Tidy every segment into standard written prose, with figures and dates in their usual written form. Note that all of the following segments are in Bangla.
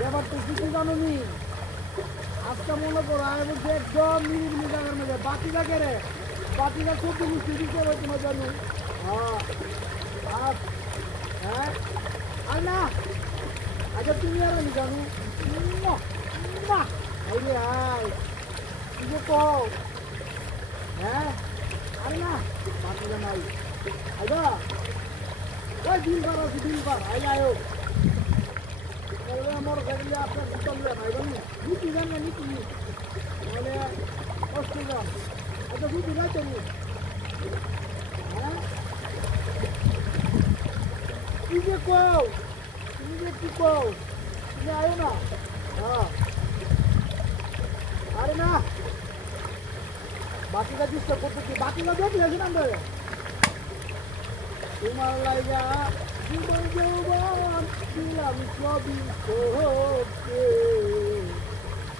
ব্যাপারটা কিছু জানো নি আজকে মনে করো আমি বলছি একদম নিরিবিলি জায়গার মধ্যে বাতিটা কেড়ে বাতিটা সব বুঝতে দিতে হবে তোমার জানো হ্যাঁ আর না আচ্ছা তুমি আর আমি জানো না আইরে আয় তুমি কও হ্যাঁ আরে না বাতিটা নাই আইবা ওই দিন বার আছে দিন বার আয়ো আমার গাড়ি আপনার চলবে ভাই জানি নীতি জান না নীতি তাহলে কষ্ট যান আচ্ছা বুঝি না তুমি হ্যাঁ কি যে কও তুমি যে কি কও তুমি আয়ো না হ্যাঁ আরে না বাকিটা ডিস্টার্ব করতে কি বাকিটা দেখলে আছে না আমরা তোমার লাইগা জীবন যৌবন দিলাম সবই তোকে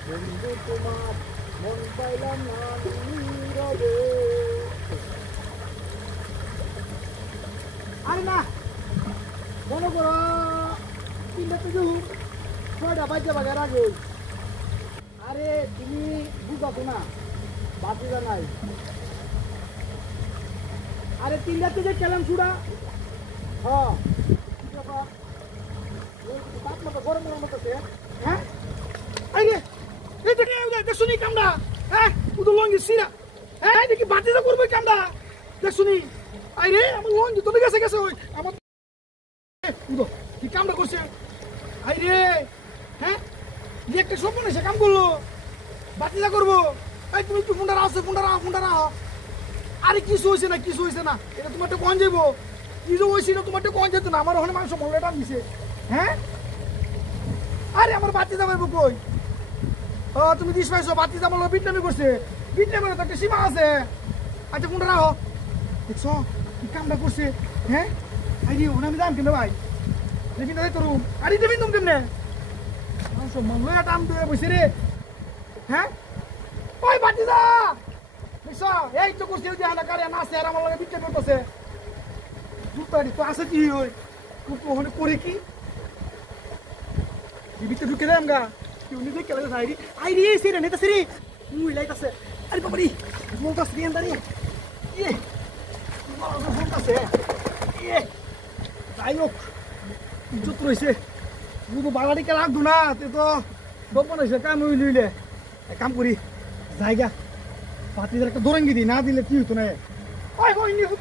বন্ধু তোমার মন পাইলাম না নীরবে আরে না মনে করো 3টা থেকে 6টা বাজার আগে আরে তুমি বুঝাতো না বাতিটা নাই আরে 3টা থেকে কেলাম ছুড়া হ্যাঁ গরম মতো হ্যাঁ আইরে এই দেখছো নি কামড়া হ্যাঁ উদো লঙ্গি সিরা হ্যাঁ দেখি বাতিটা করবে কামড়া দেখছো নি আইরে আমার লঙ্গি তো গেছে ওই আমার উদো কি কামড়া করছে আইরে হ্যাঁ যে একটা স্বপ্ন এসে কাম করলো বাতিটা করবো এই তুমি একটু ফোনটা রাখো আরে কিছু হয়েছে না এটা তোমার একটা কোন যাইবো কিছু হয়েছে না তোমার একটা কোন যেত না আমার ওখানে মাংস মহলেটা দিছে হ্যাঁ আরে আমার বাতি দামাইবো কই ও তুমি দিস পাইছো বাতি দামাল বিটনামি করছে বিটনামির তো একটা সীমা আছে আচ্ছা ফোনটা রাখো দেখছো কি কামটা করছে হ্যাঁ আইরে ওখানে আমি দাম কেন ভাই দেবিন দাই তোর আরে দেবিন তুমি কেমনে মাংস মহলে দাম দিয়ে বসে রে হ্যাঁ ওই বাতি দা দেখছো এই তো করছে ওই যে হানা কারে না আছে আর আমার লাগে বিটনামি করতেছে জুতারি তো আছে কি ওই ওখানে করে কি ভিতরে ঢুকে দেয় আমগা কেউ নিজে কেলে আইরি সেরে নেতা সেরে মুই লাইতাছে আরে বাবারি মোলটা স্ক্রিন দাঁড়িয়ে ইয়ে মোলটাছে ইয়ে যাই হোক ইজ্জত রয়েছে বুধ বাগাড়ি কে রাখবো না তে তো দোকান হয়েছে কাম লইলে এক কাম করি জায়গা পাতিদের একটা দোরঙ্গি দিই না দিলে কি হতো না ওই নি হুট